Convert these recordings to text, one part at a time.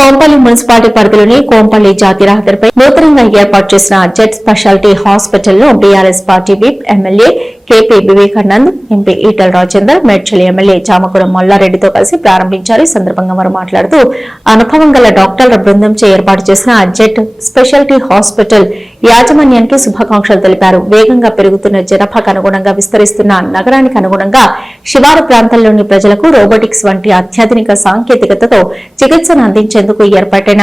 Kompally municipality పరిధిలోని కోంపల్లి జాతీయ రహదారిపై నూతనంగా ఏర్పాటు చేసిన జెట్ స్పెషాలిటీ హాస్పిటల్ ను BRS party whip MLA KP Vivekanand, MP Eatala Rajender, Medchal MLA Chamakura మల్లారెడ్డితో కలిసి ప్రారంభించారు. ఈ సందర్భంగా వారు మాట్లాడుతూ అనుభవం గల డాక్టర్ల బృందంచే ఏర్పాటు చేసిన జెట్ స్పెషాలిటీ హాస్పిటల్ యాజమాన్యానికి శుభాకాంక్షలు తెలిపారు. వేగంగా పెరుగుతున్న జనాభాకు అనుగుణంగా విస్తరిస్తున్న నగరానికి అనుగుణంగా శివారు ప్రాంతాల్లోని ప్రజలకు రోబోటిక్స్ వంటి అత్యాధునిక సాంకేతికతతో చికిత్సను అందించేందుకు ఏర్పాటైన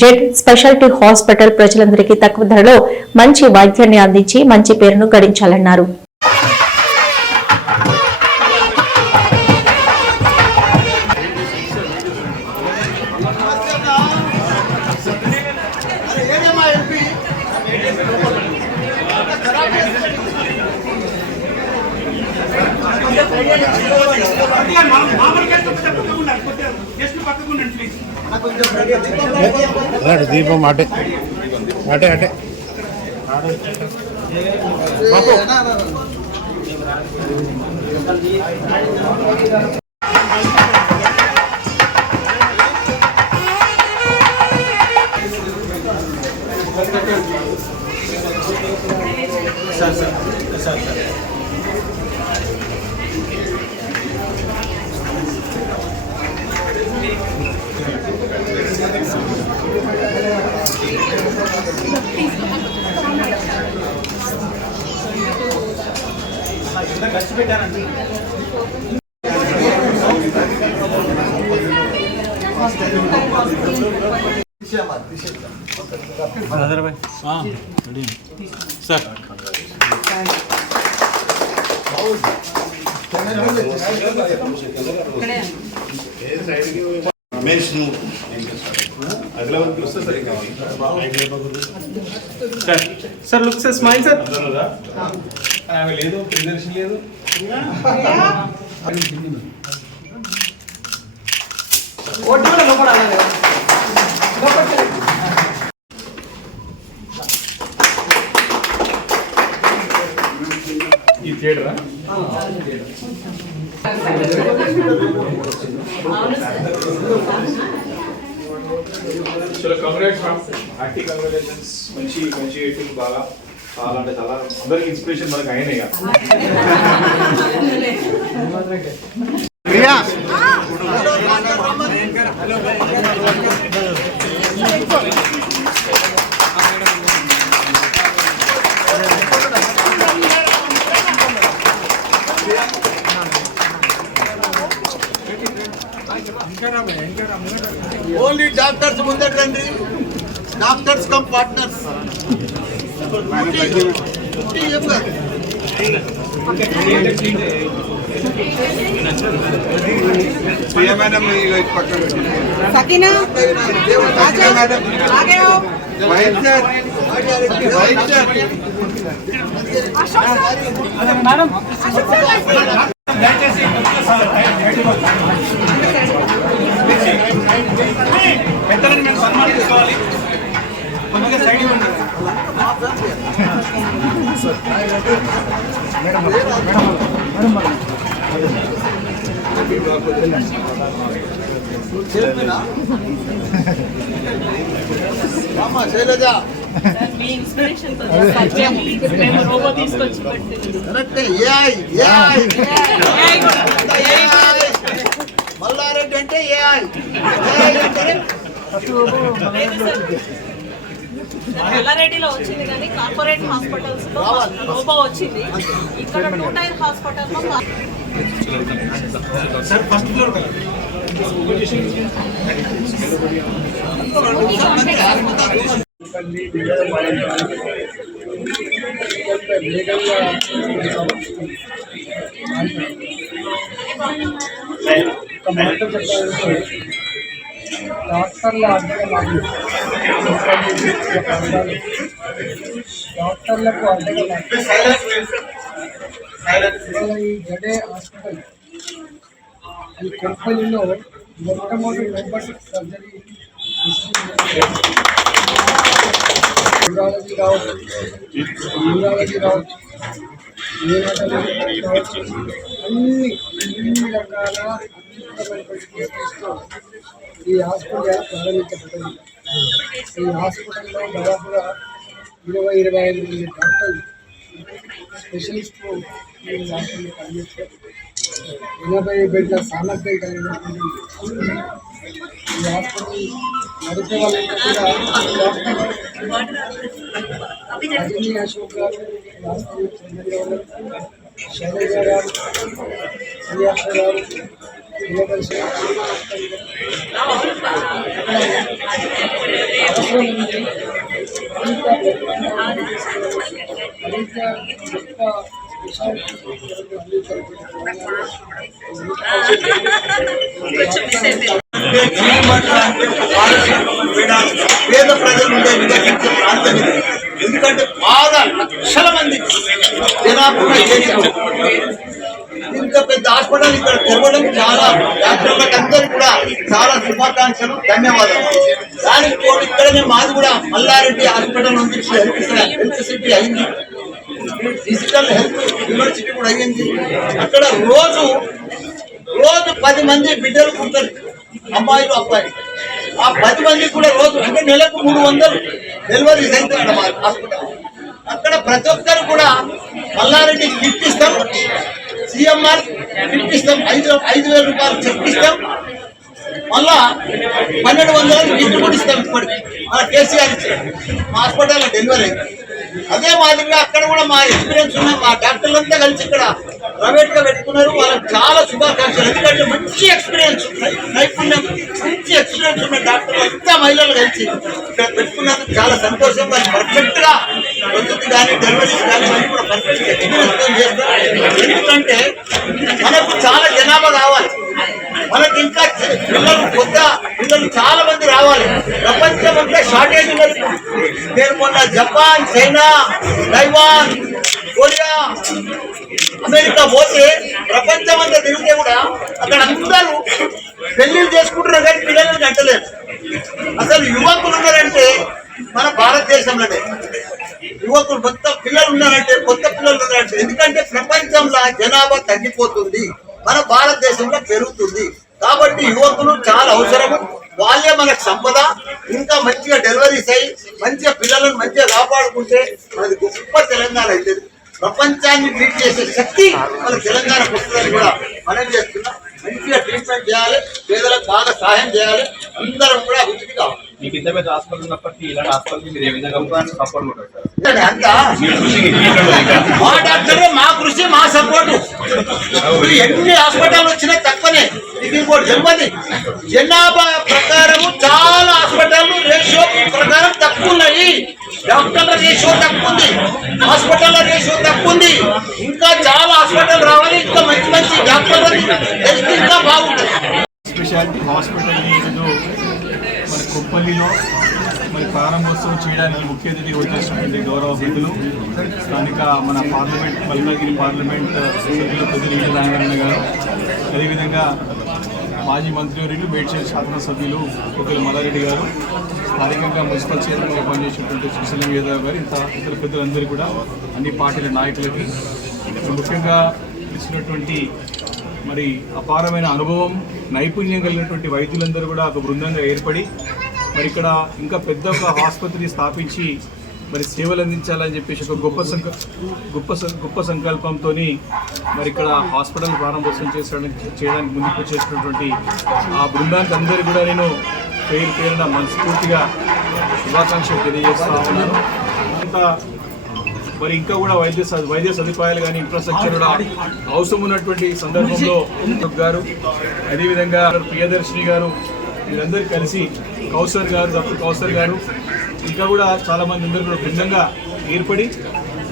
జెట్ స్పెషాలిటీ హాస్పిటల్ ప్రజలందరికీ తక్కువ ధరలో మంచి వైద్యాన్ని అందించి మంచి పేరును గడించాలన్నారు. దీపం అటే అటే అటే ఖర్చు పెట్టానండి. Sir sir look sir smile sir లేదు ప్రెజెన్సీ లేదు ఈ థియేటరా చలో కంగ్రాచులేషన్స్ మంచి మంచి ఎయిటింగ్ బాగా చాలా అంటే చాలా అందరికి ఇన్స్పిరేషన్ మనకు అయినాయి. ఓన్లీ డాక్టర్స్ ముందండి, doctors cum partners. Sakina madam आगे आओ. मैडम పెద్దలను మేము సన్మానించుకోవాలి. కొద్దిగా సైడ్ ఇవ్వండి. శైలజ మీ ఇన్స్పిరేషన్ తో మేము రోబో తీసుకొచ్చి కరెక్ట్. మల్లారెడ్డి అంటే ఏఐ మల్లారెడ్డిలో వచ్చింది కానీ కార్పొరేట్ హాస్పిటల్స్ లో రోబో వచ్చింది. ఇక్కడ 2 టైర్ హాస్పిటల్ లో సార్ ఫస్ట్ ఫ్లోర్ కదా డాక్టర్ల డాక్టర్లకు అడ్డగా ఈ జడే హాస్పిటల్ ఈ కంపెనీలో మొట్టమొదటి రోబోటిక్ సర్జరీ న్యూరాలజీ రావచ్చు అన్ని రకాల అత్యుత్తమైనటువంటి ట్రీట్మెంట్స్తో ఈ హాస్పిటల్ ప్రారంభించబడింది. ఈ హాస్పిటల్లో దాదాపుగా 20-25 మంది డాక్టర్లు స్పెషలిస్టులు ఈ హాస్పిటల్లో పనిచేస్తారు. 80 బెడ్ల సామర్థ్యం కలిగినటువంటి ఈ హాస్పిటల్ నడిపే వాళ్ళంతా కూడా డాక్టర్ రజనీ అశోక్ గారు, హాస్పిటల్ చంద్రయ్య గారు, శైలజ గారు, శ్రీయాక్ష గారు, ప్రియదర్శి పేద ప్రజలు ఉండే వికసించే ప్రాంతం ఇది. ఎందుకంటే బాగా లక్షల మంది జనాభా ఏరియా. ఇంత పెద్ద హాస్పిటల్ ఇక్కడ తెరవడం చాలా డాక్టర్లకు అందరూ కూడా చాలా శుభాకాంక్షలు, ధన్యవాదాలు. దానికి తోడు ఇక్కడనే మాది కూడా మల్లారెడ్డి హాస్పిటల్ నుంచి హెల్త్ సిటీ అయింది, డిజిటల్ హెల్త్ యూనివర్సిటీ కూడా అయ్యింది. అక్కడ రోజు 10 మంది బిడ్డలు ఉంటారు, అమ్మాయిలు అబ్బాయిలు. ఆ 10 మందికి కూడా రోజు అంటే నెలకు 300 డెలివరీస్ అయితే మా హాస్పిటల్. అక్కడ ప్రతి ఒక్కరు కూడా మల్లారెడ్డి కిట్ ఇస్తాం, సిఎంఆర్ కిట్ ఇస్తాం, 5,000 రూపాయలు చెక్ ఇస్తాం, మళ్ళా 1,200 కిట్ కూడా ఇస్తాం. ఇప్పటికి మన కేసీఆర్ ఇచ్చారు మా హాస్పిటల్లో డెలివరీ. అదే మాదిరిగా అక్కడ కూడా మా ఎక్స్పీరియన్స్ ఉన్న మా డాక్టర్లంతా కలిసి ఇక్కడ ప్రైవేట్ గా పెట్టుకున్నారు. వాళ్ళకి చాలా శుభాకాంక్షలు. ఎందుకంటే మంచి ఎక్స్పీరియన్స్, నైపుణ్యం, మంచి ఎక్స్పీరియన్స్ ఉన్న డాక్టర్లు అంతా మహిళలు కలిసి ఇక్కడ పెట్టుకున్నందుకు చాలా సంతోషం. వాళ్ళు పర్ఫెక్ట్ గా ప్రస్తుతి కానీ డెలివరీస్ కానీ అన్ని కూడా పర్ఫెక్ట్ ఎక్స్పీరియన్స్ చేస్తారు. ఎందుకంటే మనకు చాలా జనాభా కావాలి, మనకి ఇంకా కొత్త పిల్లలు చాలా మంది రావాలి. ప్రపంచం అంతా షార్టేజ్ ఉన్నది. నేను మొన్న Japan, China, Taiwan, Korea, America పోతే ప్రపంచం అంతా తిరిగితే కూడా అక్కడ అందరూ పెళ్లిళ్ళు చేసుకుంటున్నారు కానీ పిల్లలను కంటలేరు. అసలు యువకులు ఉన్నారంటే మన భారతదేశంలోనే యువకులు కొత్త పిల్లలు ఉన్నారంటే, కొత్త పిల్లలు ఉన్నారంటే. ఎందుకంటే ప్రపంచంలో జనాభా తగ్గిపోతుంది, మన భారతదేశంలో పెరుగుతుంది. కాబట్టి యువకులు చాలా అవసరము. వాళ్ళే మనకు సంపద. ఇంకా మంచిగా డెలివరీస్ అయ్యి మంచిగా పిల్లలను మంచిగా కాపాడుకుంటే మనది గొప్ప తెలంగాణ అవుతుంది. ప్రపంచాన్ని ట్రీట్ చేసే శక్తి మన తెలంగాణకు వస్తుందని కూడా మనం చేస్తున్నాం. మంచిగా ట్రీట్మెంట్ చేయాలి, పేదలకు బాగా సహాయం చేయాలి, అందరం కూడా అభివృద్ధి కావాలి. మీకు ఇంత పెద్ద హాస్పిటల్ ఉన్నప్పటికీ ఇలాంటి హాస్పిటల్కి మీరు ఏ విధంగా సపోర్ట్ ఉంటారు? అంతా మా డాక్టరే, మా కృషి, మా సపోర్టు. ఎన్ని హాస్పిటల్ వచ్చినా తక్కువనే. ఇది ఇంకోటి తెలియదు. జనాభా ప్రకారము చాలా హాస్పిటల్ రేషియో ప్రకారం తక్కువ ఉన్నాయి. డాక్టర్ల రేషియో తక్కువ ఉంది, హాస్పిటల్ రేషియో తక్కువ ఉంది. ఇంకా చాలా హాస్పిటల్ రావాలి, ఇంకా మంచి మంచి డాక్టర్లు హెల్త్ ఇంకా బాగుంటుంది. స్పెషాలిటీ హాస్పిటల్ ఈరోజు మన కొప్పల్లిలో మరి ప్రారంభోత్సవం చేయడానికి ముఖ్య అతిథి వచ్చేసినటువంటి గౌరవ అతిథులు స్థానిక మన పార్లమెంట్ మల్కాజ్గిరి పార్లమెంట్ సభ్యులు పెద్దలు నారాయణ గారు, అదేవిధంగా మాజీ మంత్రివర్యులు మేడ్చల్ శాసనసభ్యులు పెద్దలు మల్లారెడ్డి గారు, స్థానికంగా మున్సిపల్ చైర్మన్గా పనిచేసినటువంటి సుశీలం యాదవ్ గారు, ఇతర పెద్దలందరూ కూడా అన్ని పార్టీల నాయకులకి ముఖ్యంగా ఇచ్చినటువంటి మరి అపారమైన అనుభవం, నైపుణ్యం కలిగినటువంటి వైద్యులందరూ కూడా ఒక బృందంగా ఏర్పడి మరి ఇక్కడ ఇంకా పెద్ద ఒక ఆసుపత్రి స్థాపించి మరి సేవలు అందించాలని చెప్పేసి ఒక గొప్ప సంకల్పంతో మరి ఇక్కడ హాస్పిటల్ ప్రారంభోత్సవం చేయడానికి ముందుకు వచ్చేసినటువంటి ఆ బృందానికి అందరూ కూడా నేను పేరున మనస్ఫూర్తిగా శుభాకాంక్షలు తెలియజేస్తా ఉన్నాను. మరి ఇంకా కూడా వైద్య సదుపాయాలు కానీ ఇన్ఫ్రాస్ట్రక్చర్ కూడా అవసరం ఉన్నటువంటి సందర్భంలో గారు, అదేవిధంగా ప్రియదర్శిని గారు, వీరందరూ కలిసి డాక్టర్ కౌసర్ గారు, ఇంకా కూడా చాలామంది అందరూ కూడా బృందంగా ఏర్పడి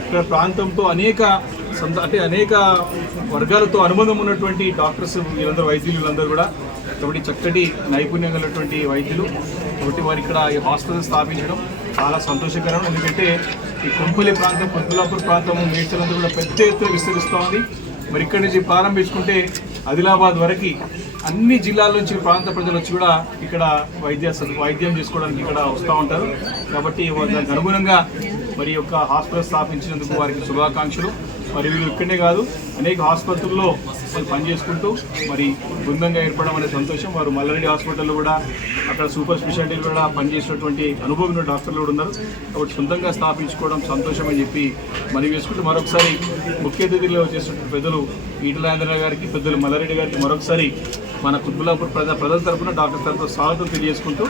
ఇక్కడ ప్రాంతంతో అనేక వర్గాలతో అనుబంధం ఉన్నటువంటి డాక్టర్స్ వీళ్ళందరూ వైద్యులందరూ కూడా కాబట్టి చక్కటి నైపుణ్యం కలిగినటువంటి వైద్యులు. కాబట్టి వారు ఇక్కడ ఈ హాస్పిటల్ స్థాపించడం చాలా సంతోషకరం. ఎందుకంటే ఈ కొంపల్లి ప్రాంతం, పొద్దులాపూర్ ప్రాంతం, మేడ్చలంతా కూడా పెద్ద ఎత్తున విస్తరిస్తూ ఉంది. మరి ఇక్కడి నుంచి ప్రారంభించుకుంటే ఆదిలాబాద్ వరకు అన్ని జిల్లాల నుంచి ప్రాంత ప్రజలు వచ్చి కూడా ఇక్కడ వైద్యం చేసుకోవడానికి ఇక్కడ వస్తూ ఉంటారు. కాబట్టి దానికి అనుగుణంగా మరి యొక్క హాస్పిటల్ స్థాపించినందుకు వారికి శుభాకాంక్షలు. మరి వీళ్ళు ఇక్కడనే కాదు అనేక ఆసుపత్రుల్లో మరి పనిచేసుకుంటూ మరి బృందంగా ఏర్పడడం అనే సంతోషం. వారు మల్లారెడ్డి హాస్పిటల్లో కూడా అక్కడ సూపర్ స్పెషాలిటీలు కూడా పనిచేసినటువంటి అనుభవం ఉన్న డాక్టర్లు కూడా ఉన్నారు. కాబట్టి సొంతంగా స్థాపించుకోవడం సంతోషం అని చెప్పి మరి వేసుకుంటూ మరొకసారి ముఖ్య అతిథిలో వచ్చేసినటువంటి పెద్దలు ఈటల రాజేంద్ర గారికి, పెద్దలు మల్లారెడ్డి గారికి మరొకసారి మన కుత్బుల్లాపూర్ ప్రజల తరఫున డాక్టర్ తరఫున స్వాగతం తెలియజేసుకుంటూ